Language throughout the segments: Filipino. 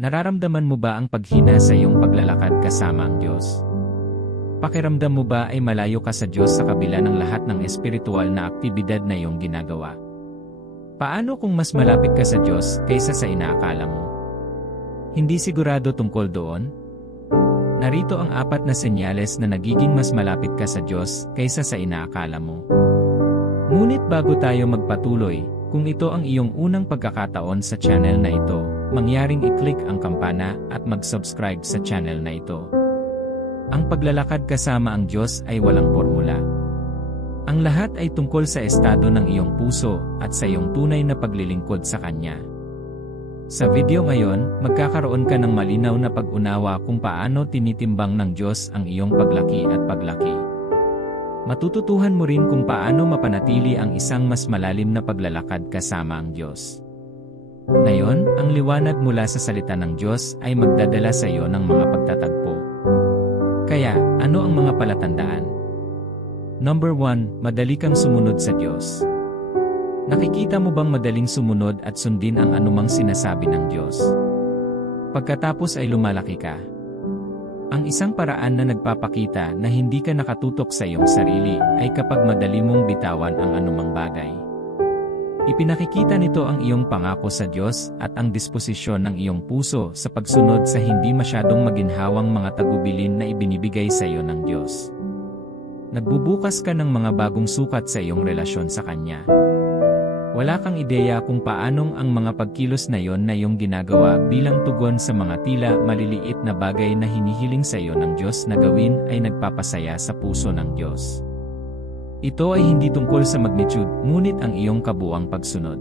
Nararamdaman mo ba ang paghina sa iyong paglalakad kasama ang Diyos? Pakiramdam mo ba ay malayo ka sa Diyos sa kabila ng lahat ng espiritual na aktibidad na iyong ginagawa? Paano kung mas malapit ka sa Diyos kaysa sa inaakala mo? Hindi sigurado tungkol doon? Narito ang 4 na senyales na nagiging mas malapit ka sa Diyos kaysa sa inaakala mo. Ngunit bago tayo magpatuloy, kung ito ang iyong unang pagkakataon sa channel na ito, mangyaring i-click ang kampana at mag-subscribe sa channel na ito. Ang paglalakad kasama ang Diyos ay walang formula. Ang lahat ay tungkol sa estado ng iyong puso at sa iyong tunay na paglilingkod sa Kanya. Sa video ngayon, magkakaroon ka ng malinaw na pag-unawa kung paano tinitimbang ng Diyos ang iyong paglaki at paglaki. Matututuhan mo rin kung paano mapanatili ang isang mas malalim na paglalakad kasama ang Diyos. Ngayon, ang liwanag mula sa salita ng Diyos ay magdadala sa iyo ng mga pagtatagpo. Kaya, ano ang mga palatandaan? Number 1, madali kang sumunod sa Diyos. Nakikita mo bang madaling sumunod at sundin ang anumang sinasabi ng Diyos? Pagkatapos ay lumalaki ka. Ang isang paraan na nagpapakita na hindi ka nakatutok sa iyong sarili ay kapag madali mong bitawan ang anumang bagay. Ipinakikita nito ang iyong pangako sa Diyos at ang disposisyon ng iyong puso sa pagsunod sa hindi masyadong maginhawang mga tagubilin na ibinibigay sa iyo ng Diyos. Nagbubukas ka ng mga bagong sukat sa iyong relasyon sa Kanya. Wala kang ideya kung paanong ang mga pagkilos na iyon na iyong ginagawa bilang tugon sa mga tila maliliit na bagay na hinihiling sa iyo ng Diyos na gawin ay nagpapasaya sa puso ng Diyos. Ito ay hindi tungkol sa magnitude, ngunit ang iyong kabuuang pagsunod.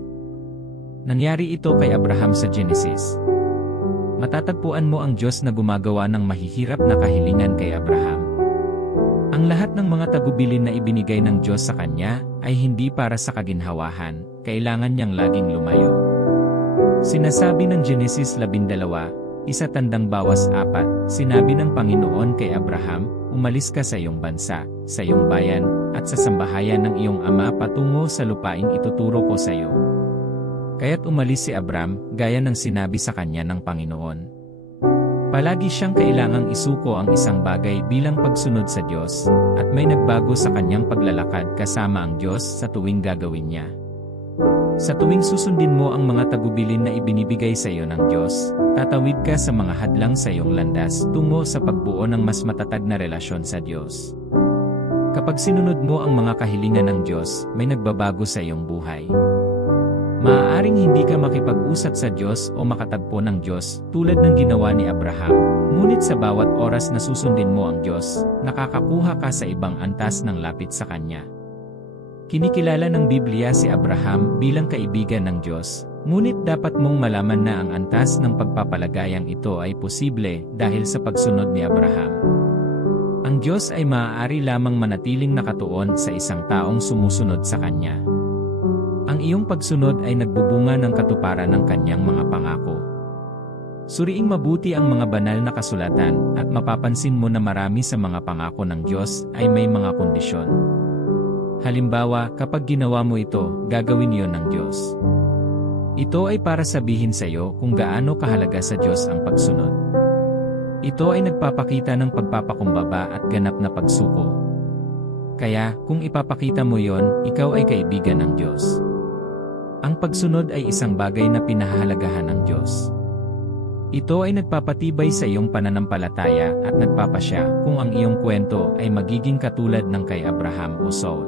Nangyari ito kay Abraham sa Genesis. Matatagpuan mo ang Diyos na gumagawa ng mahihirap na kahilingan kay Abraham. Ang lahat ng mga tagubilin na ibinigay ng Diyos sa kanya ay hindi para sa kaginhawahan, kailangan niyang laging lumayo. Sinasabi ng Genesis 12, 1:4, sinabi ng Panginoon kay Abraham, umalis ka sa iyong bansa, sa iyong bayan, at sa sambahayan ng iyong ama patungo sa lupaing ituturo ko sa iyo. Kaya't umalis si Abram, gaya ng sinabi sa kanya ng Panginoon. Palagi siyang kailangang isuko ang isang bagay bilang pagsunod sa Diyos, at may nagbago sa kanyang paglalakad kasama ang Diyos sa tuwing gagawin niya. Sa tuwing susundin mo ang mga tagubilin na ibinibigay sa iyo ng Diyos, tatawid ka sa mga hadlang sa iyong landas tungo sa pagbuo ng mas matatag na relasyon sa Diyos. Kapag sinunod mo ang mga kahilingan ng Diyos, may nagbabago sa iyong buhay. Maaaring hindi ka makipag-usap sa Diyos o makatagpo ng Diyos tulad ng ginawa ni Abraham, ngunit sa bawat oras na susundin mo ang Diyos, nakakakuha ka sa ibang antas ng lapit sa Kanya. Kinikilala ng Biblia si Abraham bilang kaibigan ng Diyos, ngunit dapat mong malaman na ang antas ng pagpapalagayang ito ay posible dahil sa pagsunod ni Abraham. Ang Diyos ay maaari lamang manatiling nakatuon sa isang taong sumusunod sa Kanya. Ang iyong pagsunod ay nagbubunga ng katuparan ng Kanyang mga pangako. Suriing mabuti ang mga banal na kasulatan at mapapansin mo na marami sa mga pangako ng Diyos ay may mga kondisyon. Halimbawa, kapag ginawa mo ito, gagawin iyon ng Diyos. Ito ay para sabihin sa iyo kung gaano kahalaga sa Diyos ang pagsunod. Ito ay nagpapakita ng pagpapakumbaba at ganap na pagsuko. Kaya, kung ipapakita mo yon, ikaw ay kaibigan ng Diyos. Ang pagsunod ay isang bagay na pinahahalagahan ng Diyos. Ito ay nagpapatibay sa iyong pananampalataya at nagpapasya kung ang iyong kwento ay magiging katulad ng kay Abraham o Saul.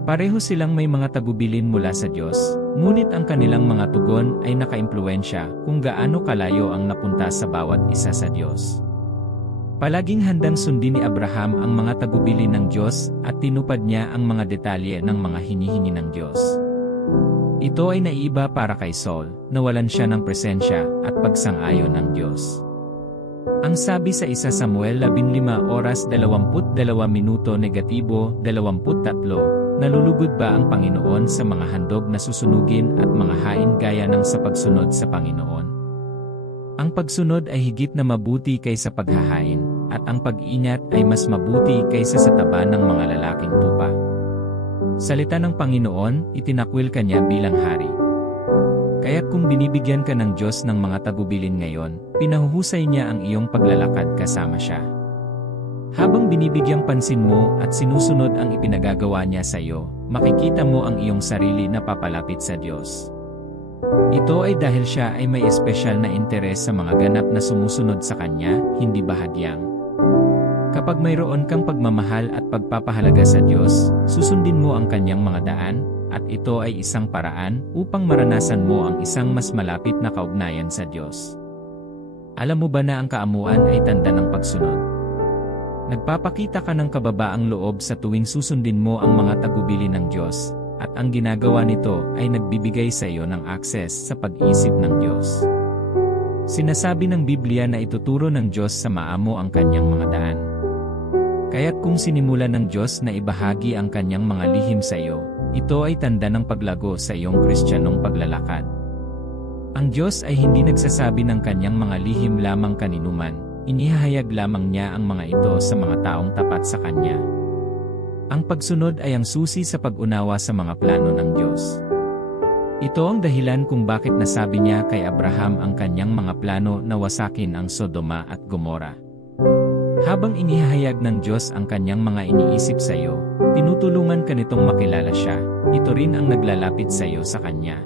Pareho silang may mga tagubilin mula sa Diyos, ngunit ang kanilang mga tugon ay nakaimpluwensya kung gaano kalayo ang napunta sa bawat isa sa Diyos. Palaging handang sundin ni Abraham ang mga tagubilin ng Diyos at tinupad niya ang mga detalye ng mga hinihingi ng Diyos. Ito ay naiiba para kay Saul, nawalan siya ng presensya at pagsang-ayon ng Diyos. Ang sabi sa 1 Samuel 15:22, nalulugod ba ang Panginoon sa mga handog na susunugin at mga hain gaya ng sa pagsunod sa Panginoon? Ang pagsunod ay higit na mabuti kaysa paghahain, at ang pag-ingat ay mas mabuti kaysa sa taba ng mga lalaking tupa. Salita ng Panginoon, itinakwil kanya bilang hari. Kaya't kung binibigyan ka ng Diyos ng mga tagubilin ngayon, pinahuhusay niya ang iyong paglalakad kasama siya. Habang binibigyang pansin mo at sinusunod ang ipinagagawa niya sa iyo, makikita mo ang iyong sarili na papalapit sa Diyos. Ito ay dahil siya ay may espesyal na interes sa mga ganap na sumusunod sa Kanya, hindi bahagyang. Kapag mayroon kang pagmamahal at pagpapahalaga sa Diyos, susundin mo ang Kanyang mga daan, at ito ay isang paraan upang maranasan mo ang isang mas malapit na kaugnayan sa Diyos. Alam mo ba na ang kaamuan ay tanda ng pagsunod? Nagpapakita ka ng kababaang loob sa tuwing susundin mo ang mga tagubilin ng Diyos, at ang ginagawa nito ay nagbibigay sa iyo ng access sa pag-isip ng Diyos. Sinasabi ng Biblia na ituturo ng Diyos sa maamo ang Kanyang mga daan. Kaya't kung sinimulan ng Diyos na ibahagi ang Kanyang mga lihim sa iyo, ito ay tanda ng paglago sa iyong Kristiyanong paglalakad. Ang Diyos ay hindi nagsasabi ng Kanyang mga lihim lamang kaninuman, inihahayag lamang niya ang mga ito sa mga taong tapat sa Kanya. Ang pagsunod ay ang susi sa pag-unawa sa mga plano ng Diyos. Ito ang dahilan kung bakit nasabi niya kay Abraham ang Kanyang mga plano na wasakin ang Sodoma at Gomora. Habang inihahayag ng Diyos ang Kanyang mga iniisip sa iyo, tinutulungan ka nitong makilala siya, ito rin ang naglalapit sa iyo sa Kanya.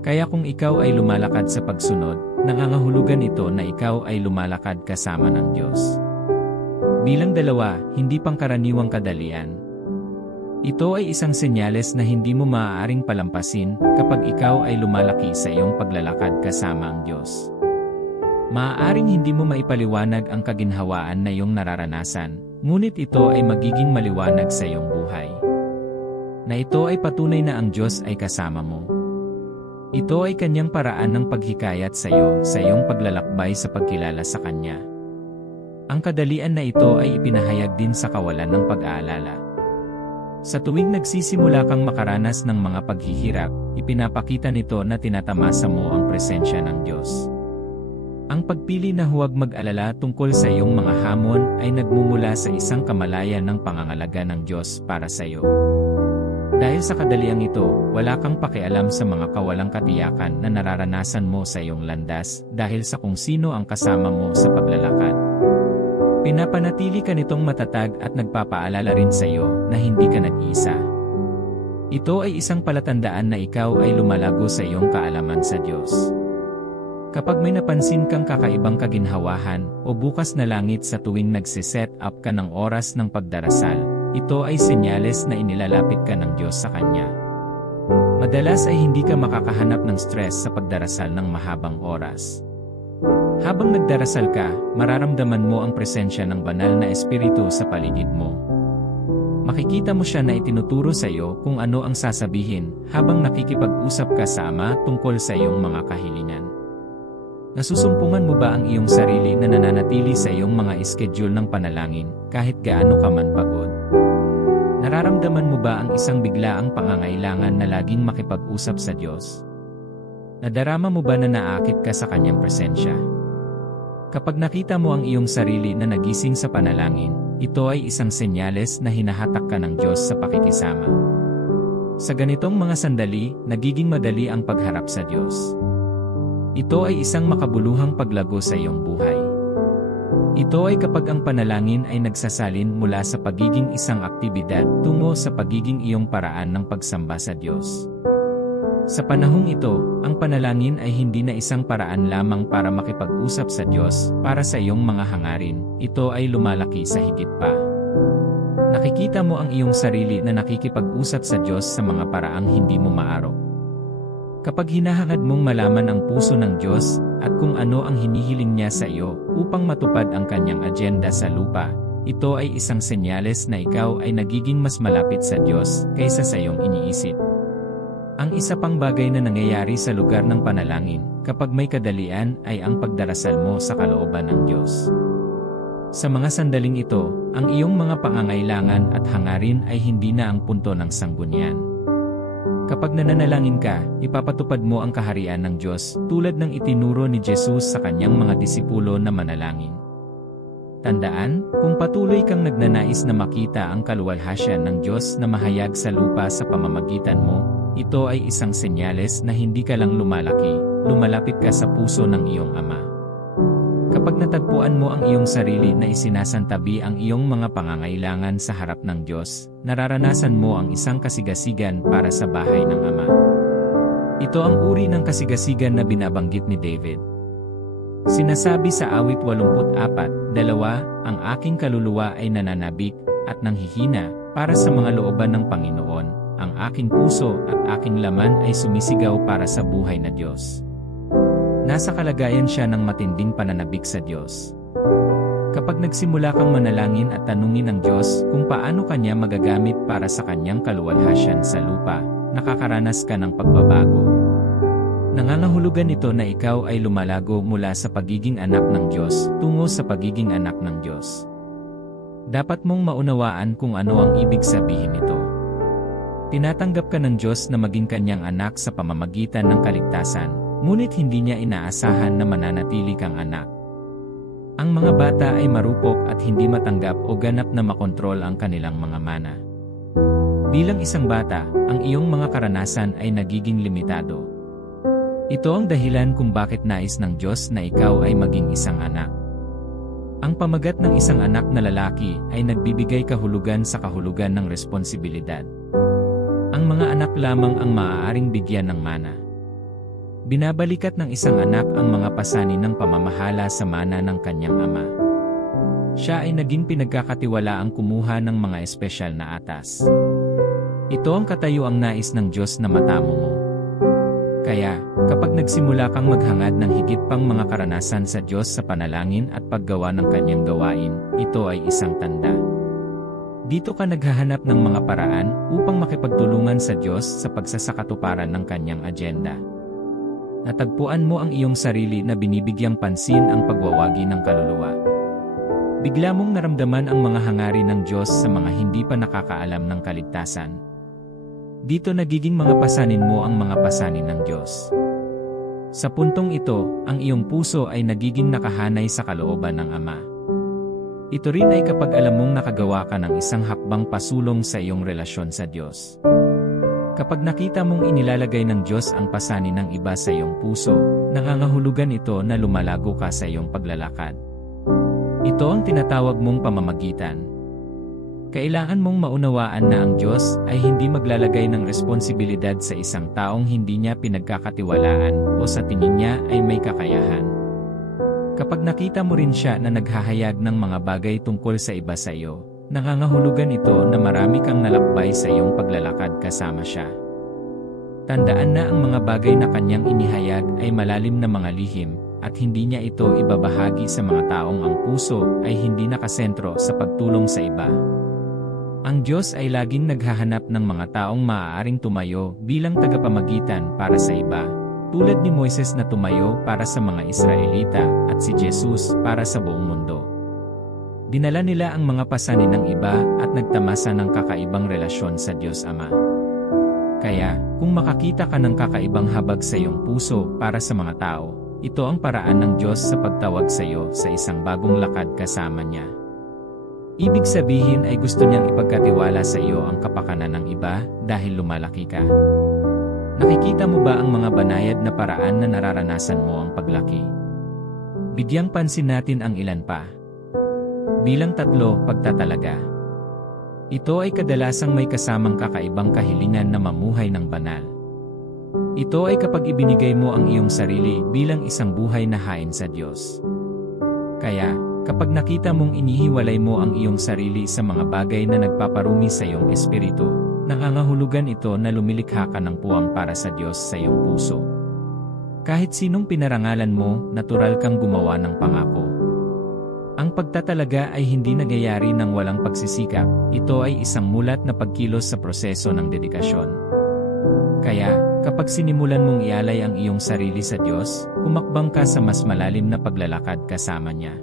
Kaya kung ikaw ay lumalakad sa pagsunod, nangangahulugan ito na ikaw ay lumalakad kasama ng Diyos. Bilang dalawa, hindi pangkaraniwang kadalian. Ito ay isang senyales na hindi mo maaaring palampasin kapag ikaw ay lumalaki sa iyong paglalakad kasama ang Diyos. Maaaring hindi mo maipaliwanag ang kaginhawaan na iyong nararanasan, ngunit ito ay magiging maliwanag sa iyong buhay. Na ito ay patunay na ang Diyos ay kasama mo. Ito ay Kanyang paraan ng paghikayat sa iyo sa iyong paglalakbay sa pagkilala sa Kanya. Ang kadalian na ito ay ipinahayag din sa kawalan ng pag-aalala. Sa tuwing nagsisimula kang makaranas ng mga paghihirap, ipinapakita nito na tinatamasa mo ang presensya ng Diyos. Ang pagpili na huwag mag-alala tungkol sa iyong mga hamon ay nagmumula sa isang kamalayan ng pangangalaga ng Diyos para sa iyo. Dahil sa kadaliang ito, wala kang pakialam sa mga kawalang katiyakan na nararanasan mo sa iyong landas dahil sa kung sino ang kasama mo sa paglalakad. Pinapanatili ka nitong matatag at nagpapaalala rin sa iyo na hindi ka nag-iisa. Ito ay isang palatandaan na ikaw ay lumalago sa iyong kaalaman sa Diyos. Kapag may napansin kang kakaibang kaginhawahan o bukas na langit sa tuwing nagsiset up ka ng oras ng pagdarasal, ito ay senyales na inilalapit ka ng Diyos sa Kanya. Madalas ay hindi ka makakahanap ng stress sa pagdarasal ng mahabang oras. Habang nagdarasal ka, mararamdaman mo ang presensya ng banal na espiritu sa paligid mo. Makikita mo siya na itinuturo sa iyo kung ano ang sasabihin habang nakikipag-usap ka sa Ama tungkol sa iyong mga kahilingan. Nasusumpungan mo ba ang iyong sarili na nananatili sa iyong mga schedule ng panalangin kahit gaano ka man pagod? Nararamdaman mo ba ang isang biglaang pangangailangan na laging makipag-usap sa Diyos? Nadarama mo ba na naakit ka sa Kanyang presensya? Kapag nakita mo ang iyong sarili na nagising sa panalangin, ito ay isang senyales na hinahatak ka ng Diyos sa pakikisama. Sa ganitong mga sandali, nagiging madali ang pagharap sa Diyos. Ito ay isang makabuluhang paglago sa iyong buhay. Ito ay kapag ang panalangin ay nagsasalin mula sa pagiging isang aktibidad tungo sa pagiging iyong paraan ng pagsamba sa Diyos. Sa panahong ito, ang panalangin ay hindi na isang paraan lamang para makipag-usap sa Diyos para sa iyong mga hangarin, ito ay lumalaki sa higit pa. Nakikita mo ang iyong sarili na nakikipag-usap sa Diyos sa mga paraang hindi mo maarok. Kapag hinahangad mong malaman ang puso ng Diyos at kung ano ang hinihiling niya sa iyo upang matupad ang Kanyang agenda sa lupa, ito ay isang senyales na ikaw ay nagiging mas malapit sa Diyos kaysa sa iyong iniisip. Ang isa pang bagay na nangyayari sa lugar ng panalangin kapag may kadalian ay ang pagdarasal mo sa kalooban ng Diyos. Sa mga sandaling ito, ang iyong mga pangangailangan at hangarin ay hindi na ang punto ng sanggunian. Kapag nananalangin ka, ipapatupad mo ang kaharian ng Diyos tulad ng itinuro ni Jesus sa Kanyang mga disipulo na manalangin. Tandaan, kung patuloy kang nagnanais na makita ang kaluwalhasyan ng Diyos na mahayag sa lupa sa pamamagitan mo, ito ay isang senyales na hindi ka lang lumalaki, lumalapit ka sa puso ng iyong Ama. Kapag natagpuan mo ang iyong sarili na isinasantabi ang iyong mga pangangailangan sa harap ng Diyos, nararanasan mo ang isang kasigasigan para sa bahay ng Ama. Ito ang uri ng kasigasigan na binabanggit ni David. Sinasabi sa awit 84, ang aking kaluluwa ay nananabik at nanghihina para sa mga looban ng Panginoon, ang aking puso at aking laman ay sumisigaw para sa buhay na Diyos. Nasa kalagayan siya ng matinding pananabik sa Diyos. Kapag nagsimula kang manalangin at tanungin ng Diyos kung paano kanya magagamit para sa kanyang kaluwalhasyan sa lupa, nakakaranas ka ng pagbabago. Nangangahulugan ito na ikaw ay lumalago mula sa pagiging anak ng Diyos tungo sa pagiging anak ng Diyos. Dapat mong maunawaan kung ano ang ibig sabihin nito. Tinatanggap ka ng Diyos na maging kanyang anak sa pamamagitan ng kaligtasan, ngunit hindi niya inaasahan na mananatili kang anak. Ang mga bata ay marupok at hindi matanggap o ganap na makontrol ang kanilang mga mana. Bilang isang bata, ang iyong mga karanasan ay nagiging limitado. Ito ang dahilan kung bakit nais ng Diyos na ikaw ay maging isang anak. Ang pamagat ng isang anak na lalaki ay nagbibigay kahulugan sa kahulugan ng responsibilidad. Ang mga anak lamang ang maaaring bigyan ng mana. Binabalikat ng isang anak ang mga pasanin ng pamamahala sa mana ng kanyang ama. Siya ay naging pinagkakatiwalaang kumuha ng mga espesyal na atas. Ito ang katayuang nais ng Diyos na matamo mo. Kaya, kapag nagsimula kang maghangad ng higit pang mga karanasan sa Diyos sa panalangin at paggawa ng kanyang gawain, ito ay isang tanda. Dito ka naghahanap ng mga paraan upang makipagtulungan sa Diyos sa pagsasakatuparan ng kanyang agenda. Natagpuan mo ang iyong sarili na binibigyang pansin ang pagwawagi ng kaluluwa. Bigla mong naramdaman ang mga hangarin ng Diyos sa mga hindi pa nakakaalam ng kaligtasan. Dito nagiging mga pasanin mo ang mga pasanin ng Diyos. Sa puntong ito, ang iyong puso ay nagiging nakahanay sa kalooban ng Ama. Ito rin ay kapag alam mong nakagawa ka ng isang hakbang pasulong sa iyong relasyon sa Diyos. Kapag nakita mong inilalagay ng Diyos ang pasanin ng iba sa iyong puso, nangangahulugan ito na lumalago ka sa iyong paglalakad. Ito ang tinatawag mong pamamagitan. Kailangan mong maunawaan na ang Diyos ay hindi maglalagay ng responsibilidad sa isang taong hindi niya pinagkakatiwalaan o sa tingin niya ay may kakayahan. Kapag nakita mo rin siya na naghahayag ng mga bagay tungkol sa iba sa iyo, nangangahulugan ito na marami kang nalakbay sa iyong paglalakad kasama siya. Tandaan na ang mga bagay na kanyang inihayag ay malalim na mga lihim, at hindi niya ito ibabahagi sa mga taong ang puso ay hindi nakasentro sa pagtulong sa iba. Ang Diyos ay laging naghahanap ng mga taong maaaring tumayo bilang tagapamagitan para sa iba, tulad ni Moises na tumayo para sa mga Israelita at si Jesus para sa buong mundo. Dinala nila ang mga pasanin ng iba at nagtamasa ng kakaibang relasyon sa Diyos Ama. Kaya, kung makakita ka ng kakaibang habag sa iyong puso para sa mga tao, ito ang paraan ng Diyos sa pagtawag sa iyo sa isang bagong lakad kasama niya. Ibig sabihin ay gusto niyang ipagkatiwala sa iyo ang kapakanan ng iba dahil lumalaki ka. Nakikita mo ba ang mga banayad na paraan na nararanasan mo ang paglaki? Bigyang pansin natin ang ilan pa. Bilang 3, pagtatalaga. Ito ay kadalasang may kasamang kakaibang kahilingan na mamuhay ng banal. Ito ay kapag ibinigay mo ang iyong sarili bilang isang buhay na hain sa Diyos. Kaya, kapag nakita mong inihiwalay mo ang iyong sarili sa mga bagay na nagpaparumi sa iyong espiritu, nangangahulugan ito na lumilikha ka ng puwang para sa Diyos sa iyong puso. Kahit sinong pinarangalan mo, natural kang gumawa ng pangako. Ang pagtatalaga ay hindi nagyayari ng walang pagsisikap, ito ay isang mulat na pagkilos sa proseso ng dedikasyon. Kaya, kapag sinimulan mong ialay ang iyong sarili sa Diyos, humakbang ka sa mas malalim na paglalakad kasama niya.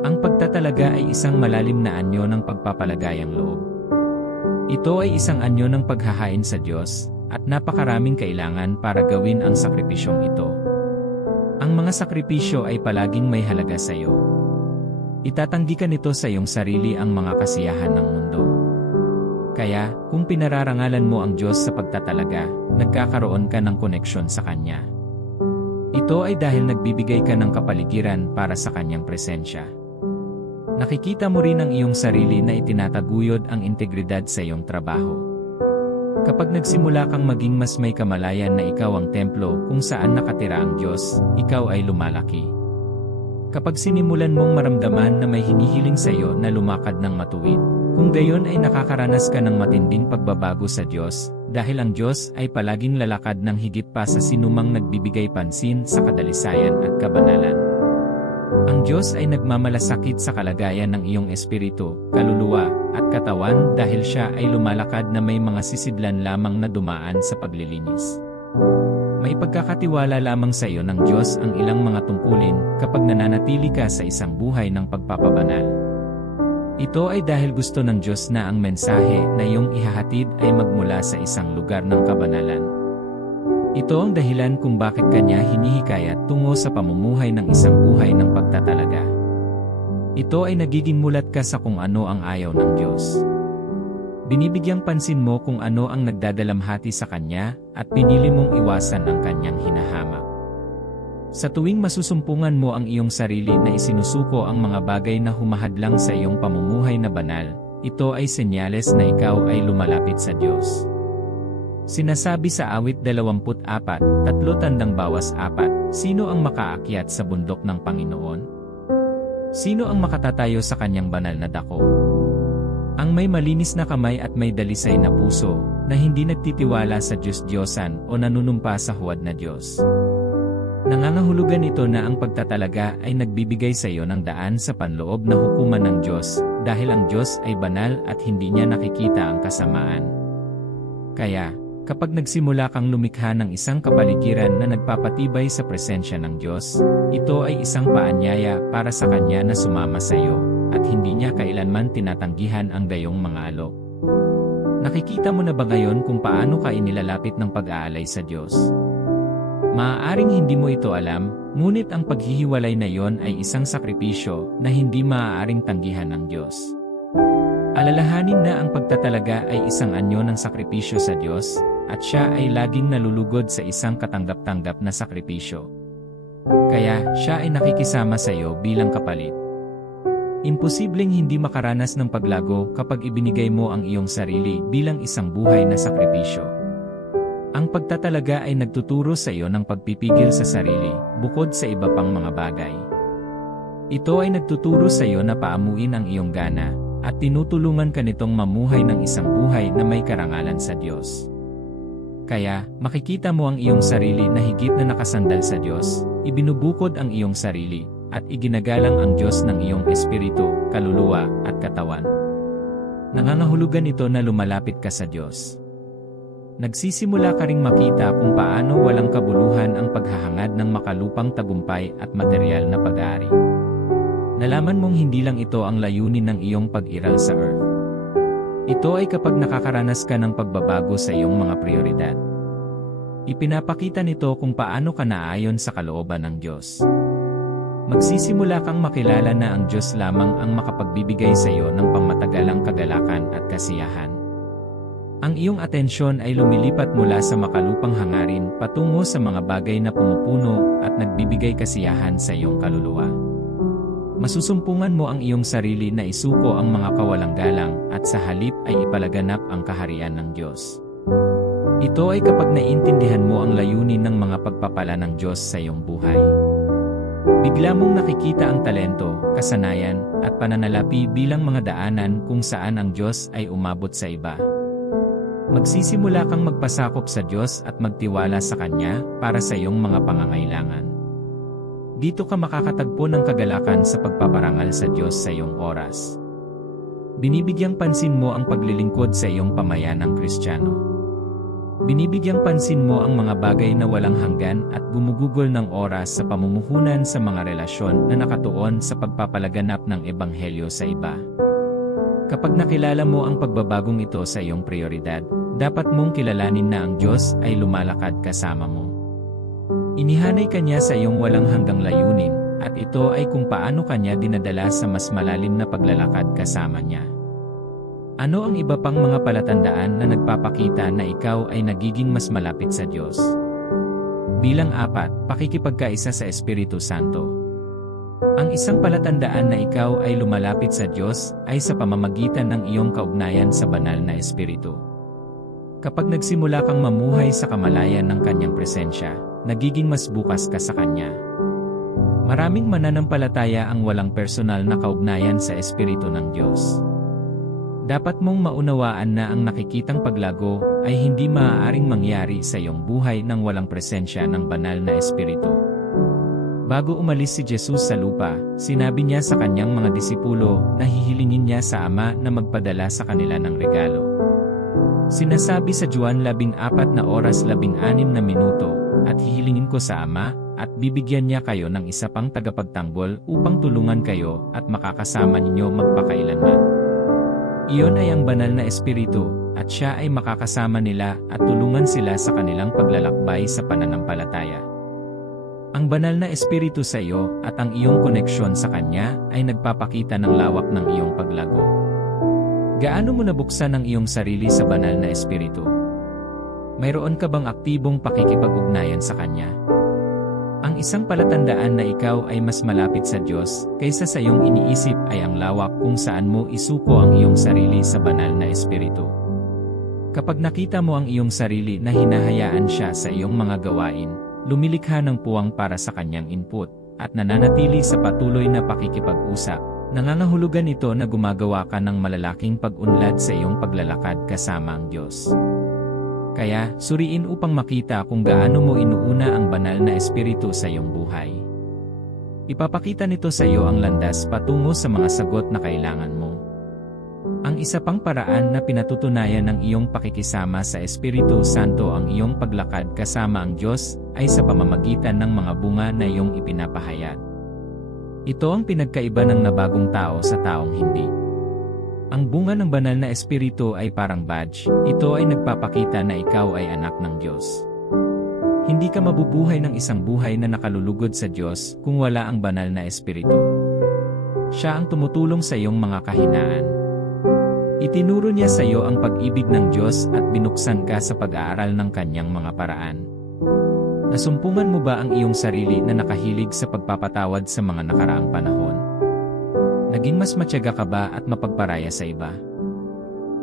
Ang pagtatalaga ay isang malalim na anyo ng pagpapalagayang loob. Ito ay isang anyo ng paghahain sa Diyos, at napakaraming kailangan para gawin ang sakripisyong ito. Ang mga sakripisyo ay palaging may halaga sa iyo. Itatanggi ka nito sa iyong sarili ang mga kasiyahan ng mundo. Kaya, kung pinararangalan mo ang Diyos sa pagtatalaga, nagkakaroon ka ng koneksyon sa Kanya. Ito ay dahil nagbibigay ka ng kapaligiran para sa Kanyang presensya. Nakikita mo rin ang iyong sarili na itinataguyod ang integridad sa iyong trabaho. Kapag nagsimula kang maging mas may kamalayan na ikaw ang templo kung saan nakatira ang Diyos, ikaw ay lumalaki. Kapag sinimulan mong maramdaman na may hinihiling sa iyo na lumakad ng matuwid, kung gayon ay nakakaranas ka ng matinding pagbabago sa Diyos, dahil ang Diyos ay palaging lalakad ng higit pa sa sinumang nagbibigay pansin sa kadalisayan at kabanalan. Ang Diyos ay nagmamalasakit sa kalagayan ng iyong espiritu, kaluluwa, at katawan dahil siya ay lumalakad na may mga sisidlan lamang na dumaan sa paglilinis. May pagkakatiwala lamang sa iyo ng Diyos ang ilang mga tungkulin kapag nananatili ka sa isang buhay ng pagpapabanal. Ito ay dahil gusto ng Diyos na ang mensahe na iyong ihahatid ay magmula sa isang lugar ng kabanalan. Ito ang dahilan kung bakit Kanya hinihikayat tungo sa pamumuhay ng isang buhay ng pagtatalaga. Ito ay nagiging mulat ka sa kung ano ang ayaw ng Diyos. Binibigyang pansin mo kung ano ang nagdadalamhati sa Kanya at pinili mong iwasan ang Kanyang hinahamak. Sa tuwing masusumpungan mo ang iyong sarili na isinusuko ang mga bagay na humahadlang sa iyong pamumuhay na banal, ito ay senyales na ikaw ay lumalapit sa Diyos. Sinasabi sa awit 24, 3:4, sino ang makaakyat sa bundok ng Panginoon? Sino ang makatatayo sa Kanyang banal na dako? Ang may malinis na kamay at may dalisay na puso, na hindi nagtitiwala sa Diyos-Diyosan o nanunumpa sa huwad na Diyos. Nangangahulugan ito na ang pagtatalaga ay nagbibigay sa iyo ng daan sa panloob na hukuman ng Diyos, dahil ang Diyos ay banal at hindi niya nakikita ang kasamaan. Kaya, kapag nagsimula kang lumikha ng isang kapaligiran na nagpapatibay sa presensya ng Diyos, ito ay isang paanyaya para sa Kanya na sumama sa iyo, at hindi niya kailanman tinatanggihan ang dayong mga alok. Nakikita mo na ba ngayon kung paano ka inilalapit ng pag-aalay sa Diyos? Maaaring hindi mo ito alam, ngunit ang paghihiwalay na iyon ay isang sakripisyo na hindi maaaring tanggihan ng Diyos. Alalahanin na ang pagtatalaga ay isang anyo ng sakripisyo sa Diyos, at siya ay laging nalulugod sa isang katanggap-tanggap na sakripisyo. Kaya, siya ay nakikisama sa iyo bilang kapalit. Imposibleng hindi makaranas ng paglago kapag ibinigay mo ang iyong sarili bilang isang buhay na sakripisyo. Ang pagtatalaga ay nagtuturo sa iyo ng pagpipigil sa sarili, bukod sa iba pang mga bagay. Ito ay nagtuturo sa iyo na paamuin ang iyong gana, at tinutulungan ka nitong mamuhay ng isang buhay na may karangalan sa Diyos. Kaya, makikita mo ang iyong sarili na higit na nakasandal sa Diyos, ibinubukod ang iyong sarili, at iginagalang ang Diyos ng iyong espiritu, kaluluwa, at katawan. Nangangahulugan ito na lumalapit ka sa Diyos. Nagsisimula ka ring makita kung paano walang kabuluhan ang paghahangad ng makalupang tagumpay at material na pag-aari. Nalaman mong hindi lang ito ang layunin ng iyong pag-iral sa earth. Ito ay kapag nakakaranas ka ng pagbabago sa iyong mga prioridad. Ipinapakita nito kung paano ka naayon sa kalooban ng Diyos. Magsisimula kang makilala na ang Diyos lamang ang makapagbibigay sa iyo ng pangmatagalang kagalakan at kasiyahan. Ang iyong atensyon ay lumilipat mula sa makalupang hangarin patungo sa mga bagay na pumupuno at nagbibigay kasiyahan sa iyong kaluluwa. Masusumpungan mo ang iyong sarili na isuko ang mga kawalang-galang at sa halip ay ipalaganap ang kaharian ng Diyos. Ito ay kapag naiintindihan mo ang layunin ng mga pagpapala ng Diyos sa iyong buhay. Bigla mong nakikita ang talento, kasanayan, at pananalapi bilang mga daanan kung saan ang Diyos ay umabot sa iba. Magsisimula kang magpasakop sa Diyos at magtiwala sa Kanya para sa iyong mga pangangailangan. Dito ka makakatagpo ng kagalakan sa pagpaparangal sa Diyos sa iyong oras. Binibigyang pansin mo ang paglilingkod sa iyong pamayanang Kristiyano. Binibigyang pansin mo ang mga bagay na walang hanggan at gumugugol ng oras sa pamumuhunan sa mga relasyon na nakatuon sa pagpapalaganap ng Ebanghelyo sa iba. Kapag nakilala mo ang pagbabagong ito sa iyong prioridad, dapat mong kilalanin na ang Diyos ay lumalakad kasama mo. Inihanay Kanya sa iyong walang hanggang layunin, at ito ay kung paano Kanya dinadala sa mas malalim na paglalakad kasama Niya. Ano ang iba pang mga palatandaan na nagpapakita na ikaw ay nagiging mas malapit sa Diyos? Bilang 4, pakikipagkaisa sa Espiritu Santo. Ang isang palatandaan na ikaw ay lumalapit sa Diyos ay sa pamamagitan ng iyong kaugnayan sa banal na Espiritu. Kapag nagsimula kang mamuhay sa kamalayan ng Kanyang presensya, nagiging mas bukas ka sa Kanya. Maraming mananampalataya ang walang personal na kaugnayan sa Espiritu ng Diyos. Dapat mong maunawaan na ang nakikitang paglago ay hindi maaaring mangyari sa iyong buhay nang walang presensya ng banal na Espiritu. Bago umalis si Jesus sa lupa, sinabi niya sa kanyang mga disipulo na hihilingin niya sa Ama na magpadala sa kanila ng regalo. Sinasabi sa Juan 14:16, at hihilingin ko sa Ama, at bibigyan niya kayo ng isa pang tagapagtanggol upang tulungan kayo at makakasama ninyo magpakailanman. Iyon ay ang banal na Espiritu, at siya ay makakasama nila at tulungan sila sa kanilang paglalakbay sa pananampalataya. Ang banal na Espiritu sa iyo at ang iyong koneksyon sa Kanya ay nagpapakita ng lawak ng iyong paglago. Gaano mo nabuksan ang iyong sarili sa banal na Espiritu? Mayroon ka bang aktibong pakikipag-ugnayan sa Kanya? Ang isang palatandaan na ikaw ay mas malapit sa Diyos kaysa sa iyong iniisip ay ang lawak kung saan mo isuko ang iyong sarili sa banal na Espiritu. Kapag nakita mo ang iyong sarili na hinahayaan siya sa iyong mga gawain, lumilikha ng puwang para sa kanyang input, at nananatili sa patuloy na pakikipag-usap, nangangahulugan ito na gumagawa ka ng malalaking pag-unlad sa iyong paglalakad kasama ang Diyos. Kaya, suriin upang makita kung gaano mo inuuna ang banal na Espiritu sa iyong buhay. Ipapakita nito sa iyo ang landas patungo sa mga sagot na kailangan mo. Ang isa pang paraan na pinatutunayan ng iyong pakikisama sa Espiritu Santo ang iyong paglakad kasama ang Diyos ay sa pamamagitan ng mga bunga na iyong ipinapahayag. Ito ang pinagkaiba ng nabagong tao sa taong hindi. Ang bunga ng banal na Espiritu ay parang badge, ito ay nagpapakita na ikaw ay anak ng Diyos. Hindi ka mabubuhay ng isang buhay na nakalulugod sa Diyos kung wala ang banal na Espiritu. Siya ang tumutulong sa iyong mga kahinaan. Itinuro niya sa iyo ang pag-ibig ng Diyos at binuksan ka sa pag-aaral ng Kanyang mga paraan. Nasumpungan mo ba ang iyong sarili na nakahilig sa pagpapatawad sa mga nakaraang panahon? Naging mas matyaga ka ba at mapagparaya sa iba?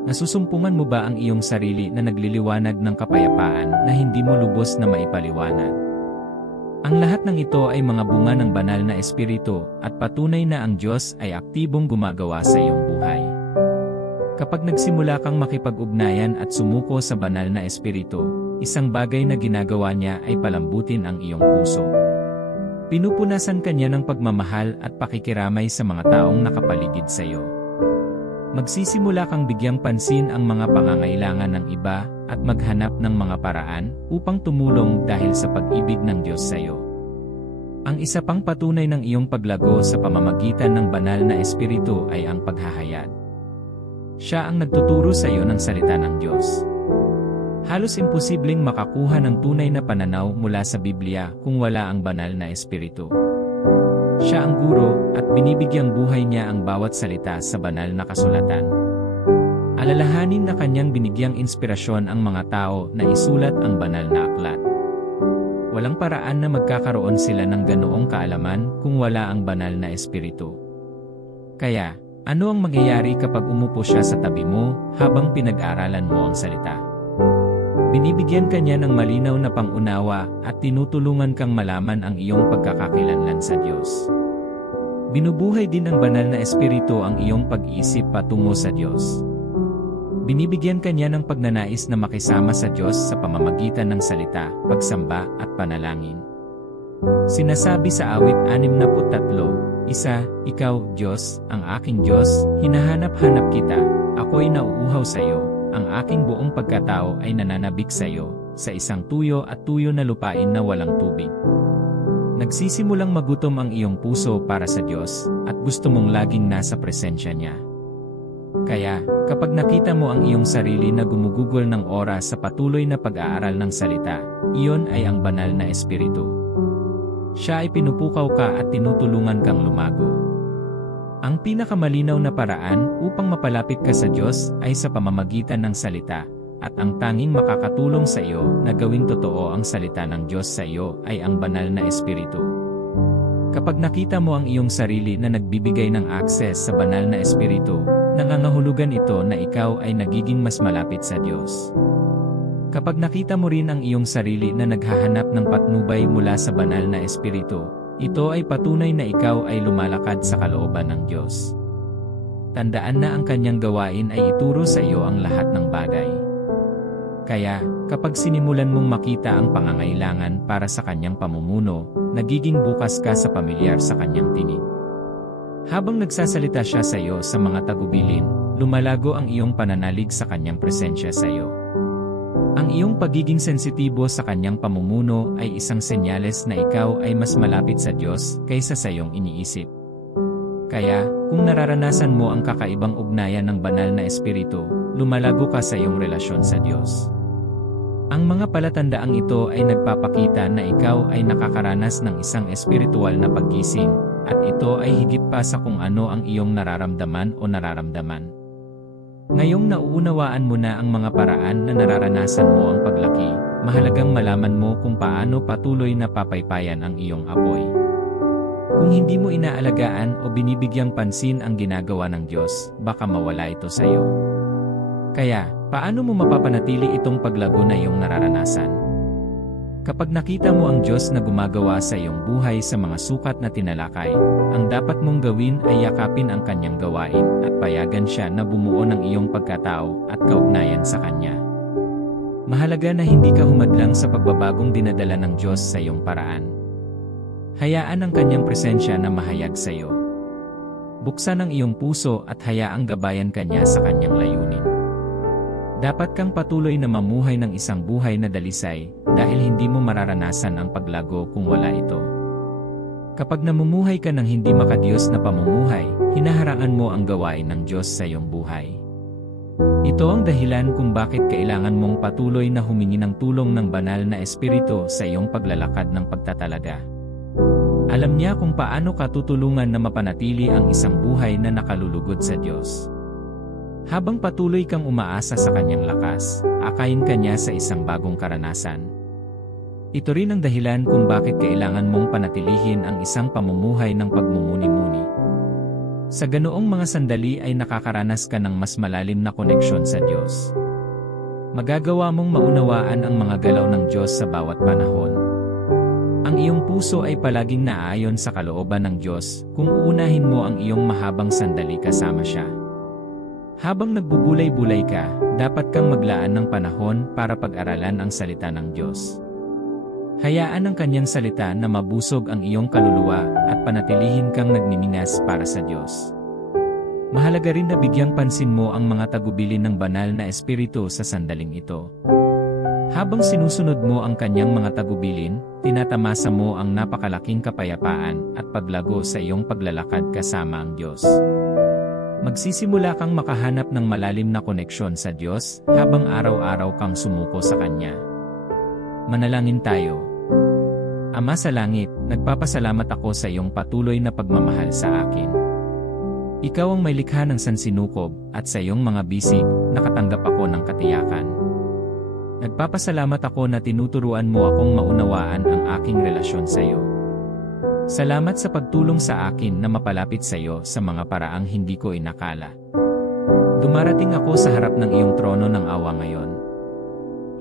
Nasusumpungan mo ba ang iyong sarili na nagliliwanag ng kapayapaan na hindi mo lubos na maipaliwanag? Ang lahat ng ito ay mga bunga ng banal na Espiritu at patunay na ang Diyos ay aktibong gumagawa sa iyong buhay. Kapag nagsimula kang makipag-ugnayan at sumuko sa banal na Espiritu, isang bagay na ginagawa niya ay palambutin ang iyong puso. Pinupunasan ka niya ng pagmamahal at pakikiramay sa mga taong nakapaligid sa iyo. Magsisimula kang bigyang pansin ang mga pangangailangan ng iba at maghanap ng mga paraan upang tumulong dahil sa pag-ibig ng Diyos sa iyo. Ang isa pang patunay ng iyong paglago sa pamamagitan ng banal na Espiritu ay ang paghahayag. Siya ang nagtuturo sa iyo ng salita ng Diyos. Halos imposibleng makakuha ng tunay na pananaw mula sa Biblia kung wala ang banal na Espiritu. Siya ang guro at binibigyang buhay niya ang bawat salita sa banal na kasulatan. Alalahanin na kanyang binigyang inspirasyon ang mga tao na isulat ang banal na aklat. Walang paraan na magkakaroon sila ng ganoong kaalaman kung wala ang banal na Espiritu. Kaya, ano ang mangyayari kapag umupo siya sa tabi mo habang pinag-aralan mo ang salita? Binibigyan ka niya ng malinaw na pangunawa at tinutulungan kang malaman ang iyong pagkakakilanlan sa Diyos. Binubuhay din ng banal na Espiritu ang iyong pag-iisip patungo sa Diyos. Binibigyan ka niya ng pagnanais na makisama sa Diyos sa pamamagitan ng salita, pagsamba at panalangin. Sinasabi sa awit 63, Ikaw, Diyos, ang aking Diyos, hinahanap-hanap kita, ako'y nauuhaw sa iyo. Ang aking buong pagkatao ay nananabik sa iyo, sa isang tuyo at tuyo na lupain na walang tubig. Nagsisimulang magutom ang iyong puso para sa Diyos, at gusto mong laging nasa presensya niya. Kaya, kapag nakita mo ang iyong sarili na gumugugol ng oras sa patuloy na pag-aaral ng salita, iyon ay ang banal na Espiritu. Siya ay pinupukaw ka at tinutulungan kang lumago. Ang pinakamalinaw na paraan upang mapalapit ka sa Diyos ay sa pamamagitan ng salita, at ang tanging makakatulong sa iyo na gawing totoo ang salita ng Diyos sa iyo ay ang banal na Espiritu. Kapag nakita mo ang iyong sarili na nagbibigay ng access sa banal na Espiritu, nangangahulugan ito na ikaw ay nagiging mas malapit sa Diyos. Kapag nakita mo rin ang iyong sarili na naghahanap ng patnubay mula sa banal na Espiritu, ito ay patunay na ikaw ay lumalakad sa kalooban ng Diyos. Tandaan na ang kanyang gawain ay ituro sa iyo ang lahat ng bagay. Kaya, kapag sinimulan mong makita ang pangangailangan para sa kanyang pamumuno, nagiging bukas ka sa pamilyar sa kanyang tinig. Habang nagsasalita siya sa iyo sa mga tagubilin, lumalago ang iyong pananalig sa kanyang presensya sa iyo. Ang iyong pagiging sensitibo sa kanyang pamumuno ay isang senyales na ikaw ay mas malapit sa Diyos kaysa sa iyong iniisip. Kaya, kung nararanasan mo ang kakaibang ugnayan ng banal na Espiritu, lumalago ka sa iyong relasyon sa Diyos. Ang mga palatandaang ito ay nagpapakita na ikaw ay nakakaranas ng isang espiritual na paggising, at ito ay higit pa sa kung ano ang iyong nararamdaman o nararamdaman. Ngayong nauunawaan mo na ang mga paraan na nararanasan mo ang paglaki, mahalagang malaman mo kung paano patuloy na papaypayan ang iyong apoy. Kung hindi mo inaalagaan o binibigyang pansin ang ginagawa ng Diyos, baka mawala ito sa iyo. Kaya, paano mo mapapanatili itong paglago na iyong nararanasan? Kapag nakita mo ang Diyos na gumagawa sa iyong buhay sa mga sukat na tinalakay, ang dapat mong gawin ay yakapin ang kanyang gawain at payagan siya na bumuo ng iyong pagkatao at kaugnayan sa kanya. Mahalaga na hindi ka humadlang sa pagbabagong dinadala ng Diyos sa iyong paraan. Hayaan ang kanyang presensya na mahayag sa iyo. Buksan ang iyong puso at hayaang gabayan kanya sa kanyang layunin. Dapat kang patuloy na mamuhay ng isang buhay na dalisay, dahil hindi mo mararanasan ang paglago kung wala ito. Kapag namumuhay ka ng hindi makadiyos na pamumuhay, hinaharangan mo ang gawain ng Diyos sa iyong buhay. Ito ang dahilan kung bakit kailangan mong patuloy na humingi ng tulong ng banal na Espiritu sa iyong paglalakad ng pagtatalaga. Alam niya kung paano ka tutulungan na mapanatili ang isang buhay na nakalulugod sa Diyos. Habang patuloy kang umaasa sa kanyang lakas, akayin ka niya sa isang bagong karanasan. Ito rin ang dahilan kung bakit kailangan mong panatilihin ang isang pamumuhay ng pagmumuni-muni. Sa ganoong mga sandali ay nakakaranas ka ng mas malalim na koneksyon sa Diyos. Magagawa mong maunawaan ang mga galaw ng Diyos sa bawat panahon. Ang iyong puso ay palaging naaayon sa kalooban ng Diyos kung uunahin mo ang iyong mahabang sandali kasama siya. Habang nagbubulay-bulay ka, dapat kang maglaan ng panahon para pag-aralan ang salita ng Diyos. Hayaan ang kanyang salita na mabusog ang iyong kaluluwa at panatilihin kang nagniningas para sa Diyos. Mahalaga rin na bigyang pansin mo ang mga tagubilin ng banal na Espiritu sa sandaling ito. Habang sinusunod mo ang kanyang mga tagubilin, tinatamasa mo ang napakalaking kapayapaan at paglago sa iyong paglalakad kasama ang Diyos. Magsisimula kang makahanap ng malalim na koneksyon sa Diyos habang araw-araw kang sumuko sa Kanya. Manalangin tayo. Ama sa langit, nagpapasalamat ako sa iyong patuloy na pagmamahal sa akin. Ikaw ang may likha ng sansinukob at sa iyong mga bisig, nakatanggap ako ng katiyakan. Nagpapasalamat ako na tinuturuan mo akong maunawaan ang aking relasyon sa iyo. Salamat sa pagtulong sa akin na mapalapit sa iyo sa mga paraang hindi ko inakala. Dumarating ako sa harap ng iyong trono ng awa ngayon.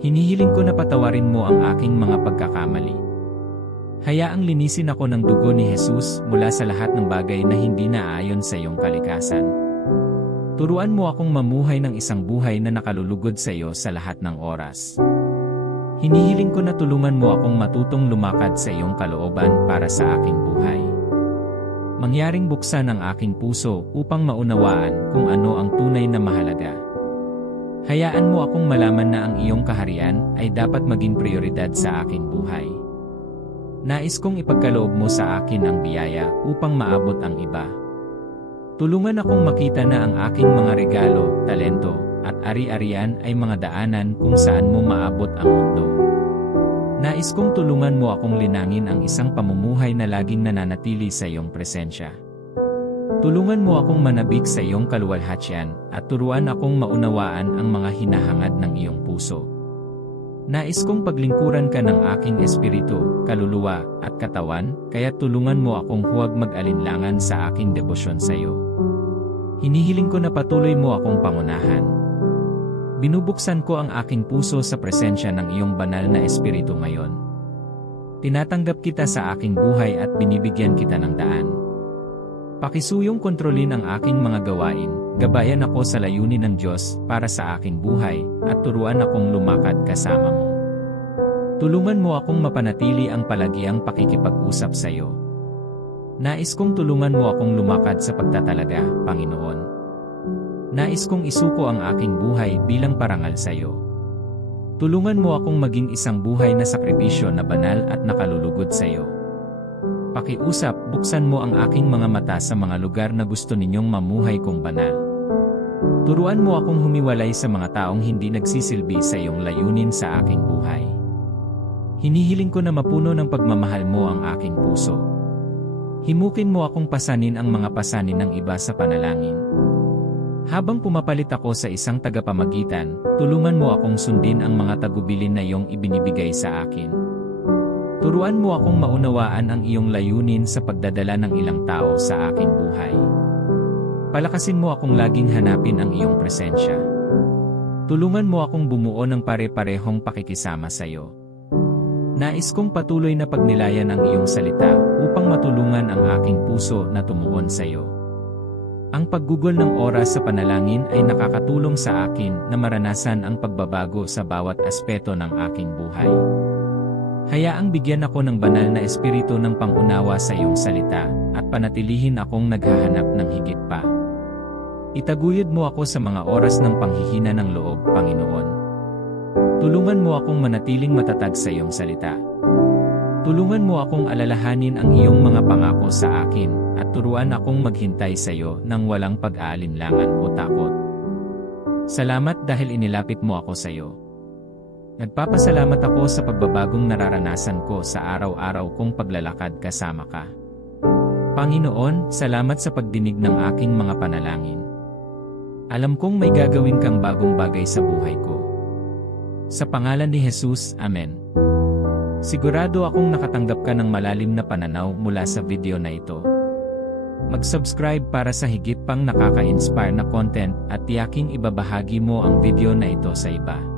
Hinihiling ko na patawarin mo ang aking mga pagkakamali. Hayaang linisin ako ng dugo ni Jesus mula sa lahat ng bagay na hindi naaayon sa iyong kalikasan. Turuan mo akong mamuhay ng isang buhay na nakalulugod sa iyo sa lahat ng oras. Hinihiling ko na tulungan mo akong matutong lumakad sa iyong kalooban para sa aking buhay. Mangyaring buksan ang aking puso upang maunawaan kung ano ang tunay na mahalaga. Hayaan mo akong malaman na ang iyong kaharian ay dapat maging prioridad sa aking buhay. Nais kong ipagkaloob mo sa akin ang biyaya upang maabot ang iba. Tulungan akong makita na ang aking mga regalo, talento, at ari-arian ay mga daanan kung saan mo maabot ang mundo. Nais kong tulungan mo akong linangin ang isang pamumuhay na laging nananatili sa iyong presensya. Tulungan mo akong manabik sa iyong kaluwalhatian at turuan akong maunawaan ang mga hinahangad ng iyong puso. Nais kong paglingkuran ka ng aking espiritu, kaluluwa, at katawan, kaya tulungan mo akong huwag mag-alinlangan sa aking debosyon sa iyo. Hinihiling ko na patuloy mo akong pangunahan. Binubuksan ko ang aking puso sa presensya ng iyong banal na espiritu ngayon. Tinatanggap kita sa aking buhay at binibigyan kita ng daan. Pakisuyong kontrolin ang aking mga gawain, gabayan ako sa layunin ng Diyos para sa aking buhay, at turuan akong lumakad kasama mo. Tulungan mo akong mapanatili ang palagiang pakikipag-usap sa iyo. Nais kong tulungan mo akong lumakad sa pagtatalaga, Panginoon. Nais kong isuko ang aking buhay bilang parangal sa iyo. Tulungan mo akong maging isang buhay na sakripisyo na banal at nakalulugod sa iyo. Pakiusap, buksan mo ang aking mga mata sa mga lugar na gusto ninyong mamuhay kong banal. Turuan mo akong humiwalay sa mga taong hindi nagsisilbi sa iyong layunin sa aking buhay. Hinihiling ko na mapuno ng pagmamahal mo ang aking puso. Himukin mo akong pasanin ang mga pasanin ng iba sa panalangin. Habang pumapalit ako sa isang tagapamagitan, tulungan mo akong sundin ang mga tagubilin na iyong ibinibigay sa akin. Turuan mo akong maunawaan ang iyong layunin sa pagdadala ng ilang tao sa aking buhay. Palakasin mo akong laging hanapin ang iyong presensya. Tulungan mo akong bumuo ng pare-parehong pakikisama sa iyo. Nais kong patuloy na pagnilayan ang iyong salita upang matulungan ang aking puso na tumuon sa iyo. Ang paggugol ng oras sa panalangin ay nakakatulong sa akin na maranasan ang pagbabago sa bawat aspeto ng aking buhay. Hayaang bigyan ako ng banal na espiritu ng pangunawa sa iyong salita, at panatilihin akong naghahanap ng higit pa. Itaguyod mo ako sa mga oras ng panghihina ng loob, Panginoon. Tulungan mo akong manatiling matatag sa iyong salita. Tulungan mo akong alalahanin ang iyong mga pangako sa akin, at turuan akong maghintay sa iyo nang walang pag-aalinlangan o takot. Salamat dahil inilapit mo ako sa iyo. Nagpapasalamat ako sa pagbabagong nararanasan ko sa araw-araw kong paglalakad kasama ka. Panginoon, salamat sa pagdinig ng aking mga panalangin. Alam kong may gagawin kang bagong bagay sa buhay ko. Sa pangalan ni Jesus, Amen. Sigurado akong nakatanggap ka ng malalim na pananaw mula sa video na ito. Mag-subscribe para sa higit pang nakaka-inspire na content at tiyaking ibabahagi mo ang video na ito sa iba.